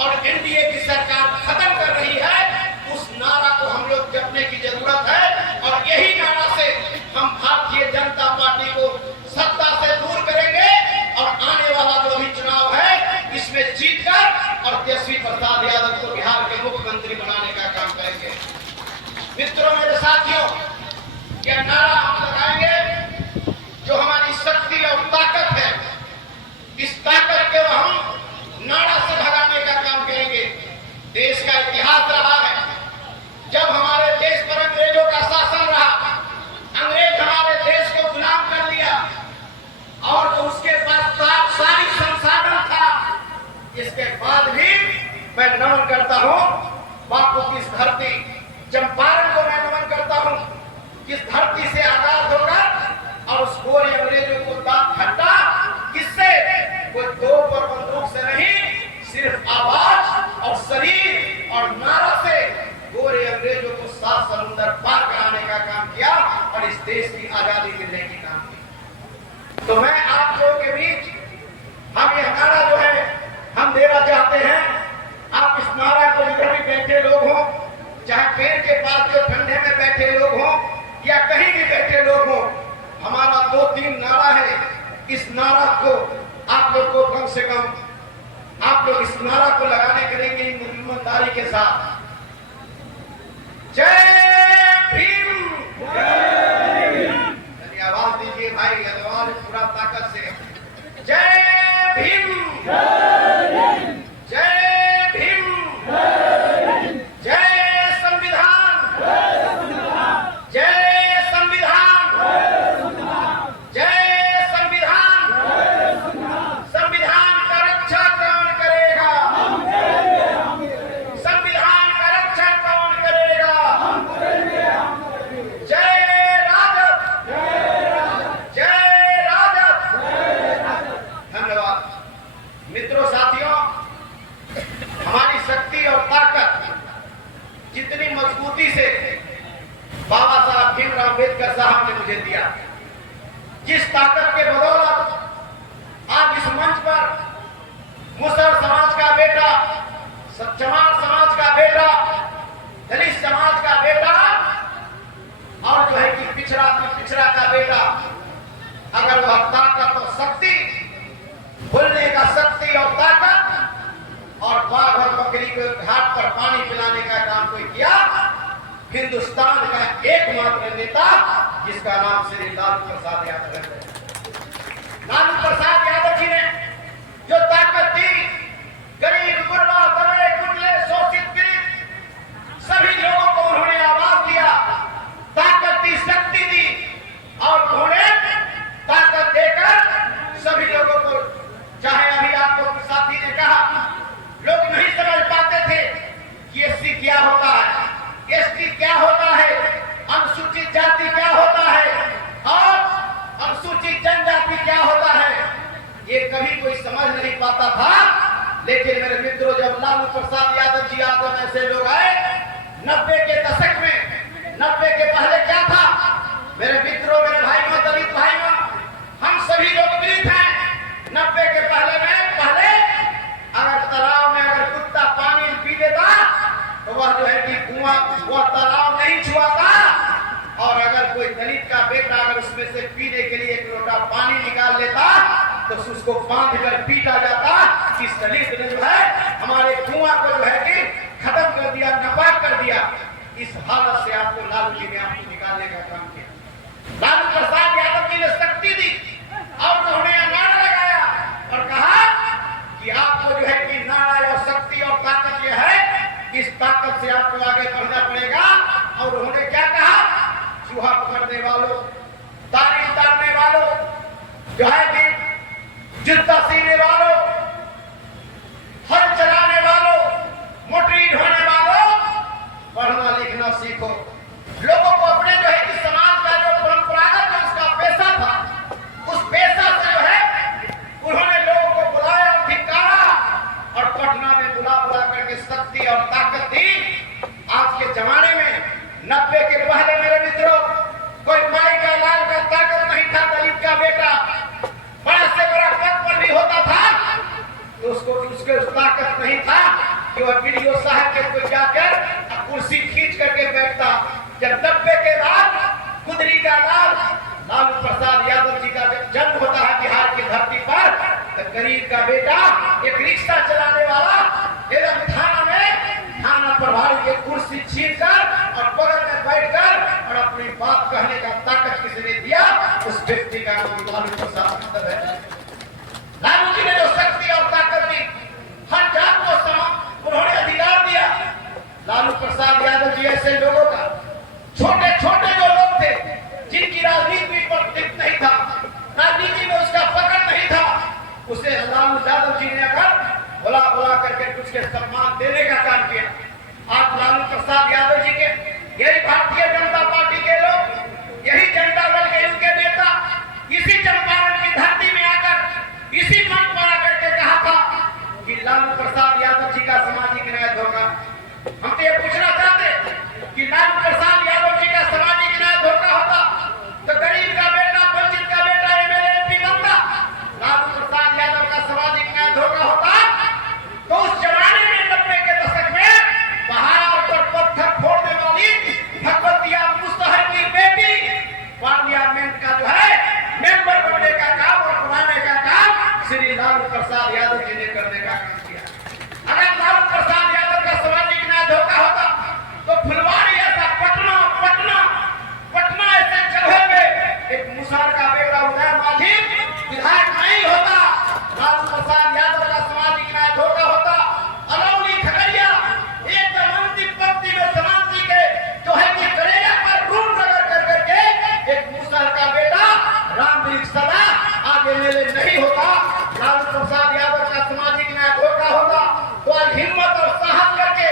और एनडीए की सरकार खत्म कर रही है, उस नारा को हम लोग जपने की जरूरत है। और यही नारा से हम भारतीय जनता पार्टी को सत्ता से दूर करेंगे और आने वाला जो भी चुनाव है इसमें जीतकर और तेजस्वी प्रसाद यादव को बिहार के मुख्यमंत्री बनाने का काम करेंगे। मित्रों, मेरे साथियों, यह नारा हम लगाएंगे जो हमारी शक्ति और ताकत है, इस ताकत को हम नारा से भगाने का काम करेंगे। देश का इतिहास रहा है, जब हमारे देश पर अंग्रेजों का शासन रहा, अंग्रेज हमारे देश को गुलाम कर लिया और उसके पास सारी संसाधन था। इसके बाद भी मैं नमन करता हूं बापू की इस धरती चंपारण को, मैं नमन करता हूं जिस धरती से आजाद होकर और उस गोरे अंग्रेजों को दांत खट्टा, किससे? कोई तोप और बंदूक से नहीं, सिर्फ आवाज और शरीर और नारा से गोरे अंग्रेजों को 7 समुंदर पार कराने का काम किया और इस देश की आजादी मिलने की काम किया। तो मैं आप लोगों के बीच हम यह नारा जो है हम देना चाहते हैं। आप इस नारा को जिधर भी बैठे लोग हों, चाहे पेड़ के पास जो ठंडे में बैठे लोग हों या कहीं भी बैठे लोग हों, हमारा 2-3 नारा है। इस नारा को आप लोग को कम से कम आप लोग इस नारा को लगाने करेंगे ईमानदारी के साथ। जय भीम, आवाज दीजिए भाई, आवाज पूरा ताकत से। जय भीम, जय भीम, जय संविधान, जय संविधान, जय संविधान। संविधान का रक्षा कौन करेगा? संविधान का रक्षा कौन करेगा? जय राजद, जय राजद। धन्यवाद। मित्रों, साथियों, हमारी शक्ति और ताकत जितनी मजबूती से बाबा साहब भीमराव अम्बेडकर साहब ने मुझे दिया, जिस ताकत के बदौलत आज इस मंच पर मुसहर समाज का बेटा, चमार समाज का बेटा, दलित समाज का बेटा और जो है कि पिछड़ा का बेटा, अगर वह ताकत और शक्ति, बोलने का शक्ति और ताकत और बाघ और बकरी को घाट पर पानी पिलाने का काम कोई किया, हिंदुस्तान का एकमात्र नेता जिसका नाम श्री लालू प्रसाद यादव है। लालू प्रसाद यादव जी ने जो ताकत दी, गरीब, गुरबा, दबे, कुचले, शोषित, पीड़ित सभी लोगों को उन्होंने आवाज दिया, ताकत दी, शक्ति दी और उन्होंने ताकत देकर सभी लोगों को, चाहे अभी आपको साथी ने कहा, लोग नहीं समझ पाते थे कि एससी क्या होता है, एसटी क्या होता है, अनुसूचित जाति क्या होता है और अनुसूचित जनजाति क्या होता है, ये कभी कोई समझ नहीं पाता था। लेकिन मेरे मित्रों, जब लालू प्रसाद यादव जी यादव ऐसे लोग आए 90 के दशक में, 90 के पहले क्या था मेरे मित्रों, मेरे भाइयों, दलित भाइयों, हम सभी लोग पीड़ित हैं। 90 के पहले अगर तालाब में अगर कुत्ता पानी पी लेता तो वह जो है कि कुआं, वह तालाब नहीं छुआता, और अगर कोई दलित का बेटा अगर उसमें से पीने के लिए 1 लोटा पानी निकाल लेता तो उसको बांध कर पीटा जाता। इस दलित ने जो है हमारे कुआं को जो है कि खत्म कर दिया, नापाक कर दिया। इस हालत से आपको लालू जी ने आपको निकालने का काम किया। लालू प्रसाद यादव जी ने शक्ति दी और उन्होंने नारा लगाया और कहा कि आपको जो है कि नारा और शक्ति और ताकत यह है, इस ताकत से आपको आगे बढ़ना पड़ेगा। और उन्होंने क्या कहा? चूहा पकड़ने वालों, तारी उतारने वालों, जो है कि जूता सीने वालों, हल चलाने वालों, मोटरी ढोने वालों, पढ़ना लिखना सीखो। लोगों को अपने जो है कि समाज का जो परंपरागत उसका पेशा था, उस पेशा से जो है उन्होंने लोगों को बुलाया और धिक्कारा और पटना में बुला करके शक्ति और ताकत दी। आज के जमाने में 90 के पहले मेरे मित्रों, कोई माई का लाल का ताकत नहीं था। दलित का बेटा बड़ा से बड़ा पद पर भी होता था तो उसको उसके ताकत नहीं था। कि वह वीडियो साहब के को जाकर कुर्सी खींच करके बैठता। जब 90 के बाद कुदरी का लाल लालू प्रसाद यादव जी का जब जन्म होता है बिहार की धरती पर, तो गरीब का बेटा एक रिक्शा चलाने वाला एकदम थाना प्रभारी के कुर्सी छीनकर और बगल में बैठकर और अपनी बात कहने का ताकत किसने दिया? उस व्यक्ति का नाम लालू प्रसाद यादव है। लालू जी ने जो शक्ति और ताकत दी, हर जात को उन्होंने अधिकार दिया। लालू प्रसाद यादव जी ऐसे लोगों का, छोटे छोटे जो लोग थे जिनकी राजनीति पर टिक नहीं था, राजनीति में उसका पकड़ नहीं था, उसे लालू यादव जी ने अगर बुला करके कुछ के सम्मान देने का काम किया। आज लालू प्रसाद यादव जी के यही भारतीय जनता पार्टी के लोग, यही जनता दल के उनके नेता इसी चंपारण की धरती में आकर इसी मंच पर आकर के कहा था कि लालू प्रसाद यादव जी का सामाजिक न्याय धोखा। हम तो ये पूछना चाहते कि लालू प्रसाद यादव जी का सामाजिक न्याय धोखा होता तो गरीब का बेटा, वंचित का बेटा एमएलए एमपी बनता। लालू प्रसाद यादव का सामाजिक न्याय धोखा होता तो उस जमाने में 90 के दशक में पहाड़ पर पत्थर फोड़ने वाली भगवतिया मुस्तहर की बेटी पार्लियामेंट का जो है मेंबर बनने का काम और बनाने का काम श्री लालू प्रसाद यादव जी ने करने का काम किया। अगर लालू प्रसाद यादव का सामाजिक न्याय धोखा होता तो फुलवाड़ी ऐसा पटना ऐसे जगह में एक मुसहर का बेटा उदय मांझी विधायक नहीं होता। लालू प्रसाद यादव का सामाजिक न्याय धोखा होता। अलौली खगड़िया एक अंतिम पंक्ति में समांति के जो है कि कलेजा पर रूम रगड़ करके एक मुसहर का बेटा रामवीर सदा आगे मेले नहीं होता। लालू प्रसाद यादव का सामाजिक न्याय धोखा होता तो आज हिम्मत और साहस करके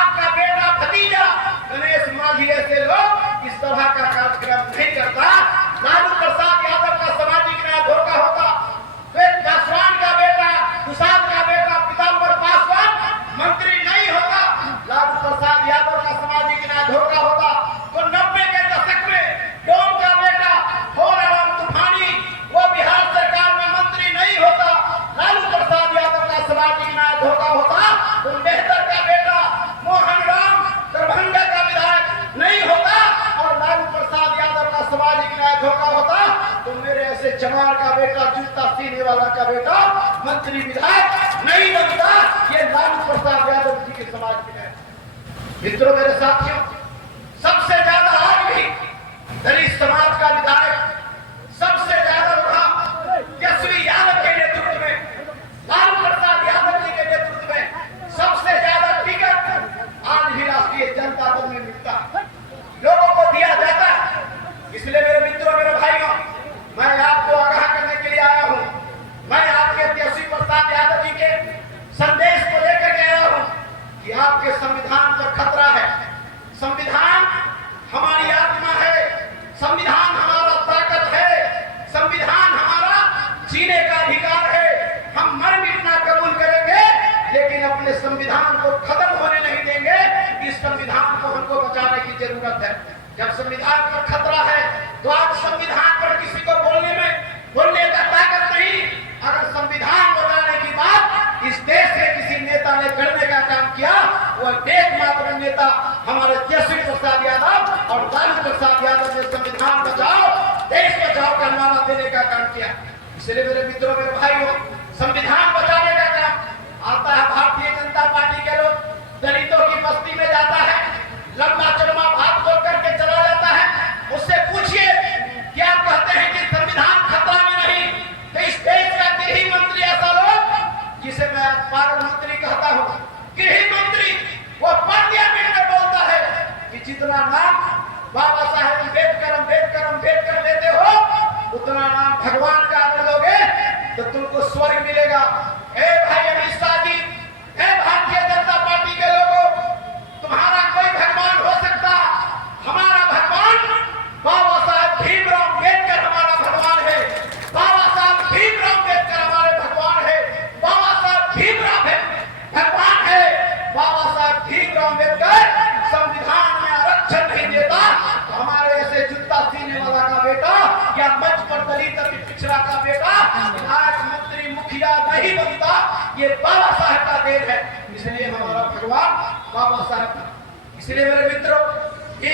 आपका बेटा भतीजा गणेश मांझी ऐसे लोग इस तरह का कार्यक्रम नहीं करता। लालू प्रसाद यादव का सामाजिक न्याय धोखा होता तो एक पासवान का बेटा, कुशाद का बेटा पीताम्बर पासवान मंत्री नहीं होता। लालू प्रसाद यादव का सामाजिक न्याय धोखा होता तो 90 के दशक में डोम का बेटा होराराम तूफानी वो बिहार सरकार में मंत्री नहीं होता। लालू प्रसाद यादव का सामाजिक न्याय धोखा होता तो मेहतर का बेटा मोहन राम दरभंगा का विधायक नहीं होता। और लालू प्रसाद यादव का सामाजिक न्याय धोखा होता तो मेरे ऐसे चमार का बेटा, जूता सीने वाला का बेटा मंत्री विधायक नहीं बनता। ये लालू प्रसाद यादव जी के समाज में है। मित्रों, मेरे साथियों, सबसे ज्यादा आज भी दलित समाज का विधायक सबसे ज्यादा उठा यशवी यादव के नेतृत्व में, लालू प्रसाद यादव जी के नेतृत्व में सबसे ज्यादा टिकट आज भी राष्ट्रीय जनता दल में मिलता है, लोगों को दिया जाता है। इसलिए मेरे मित्रों, मेरे भाइयों, मैं आपको आगाह करने के लिए आया हूं। मैं आपके यशवी प्रसाद यादव जी के संदेश को लेकर के आया हूं कि आपके संविधान पर खतरा है। संविधान हमारी आत्मा है, संविधान हमारा ताकत है, संविधान हमारा जीने का अधिकार है। हम मर मिटना कबूल करेंगे लेकिन अपने संविधान को खत्म होने नहीं देंगे। इस संविधान को हमको बचाने की जरूरत है। जब संविधान पर खतरा है तो आज संविधान पर किसी को बोलने का ताकत नहीं। अगर संविधान बनाने की बात इस देश के किसी नेता ने करने का काम किया, वह एकमात्र नेता हमारे यशवी प्रसाद यादव और लालू प्रसाद यादव ने संविधान बचाओ देश बचाओ का नारा देने का काम किया। इसलिए मेरे मित्रों, मेरे भाइयों, संविधान बचाने का काम आता है भारतीय जनता पार्टी के लोग दलितों की बस्ती में जाता है, लंबा चौड़ा बात बोल करके चला जाता है। उससे पूछिए कि आप कहते हैं कि संविधान खतरा में नहीं, तो इस देश का गृह मंत्री ऐसा लोग जिसे मैं पार्लियामेंट मंत्री कहता हूँ, गृह मंत्री, वो पार्लियामेंट में बोलता है कि जितना नाम बाबा साहेब अम्बेडकर लेते हो उतना नाम भगवान का अगर लोगे तो तुमको स्वर्ग मिलेगा। ए भाई अमित शाह जी, ए भारतीय जनता पार्टी के लोगों, तुम्हारा कोई भगवान हो सकता, हमारा भगवान बाबा साहेब भीमराव अम्बेडकर हमारा भगवान है। बाबा साहेब भीमराव अम्बेडकर हमारे भगवान है। बाबा साहेब भीमराव भगवान है। बाबा साहेब भीमराव अम्बेडकर संविधान में आरक्षण नहीं देता तो हमारे ऐसे जूता सीने वाला का बेटा या मंच पर दलित पिछड़ा का बेटा विधायक, मंत्री, मुखिया नहीं बनता। ये बाबा साहेब का देन है। इसलिए हमारा भगवान बाबा साहब। इसलिए मेरे मित्रों,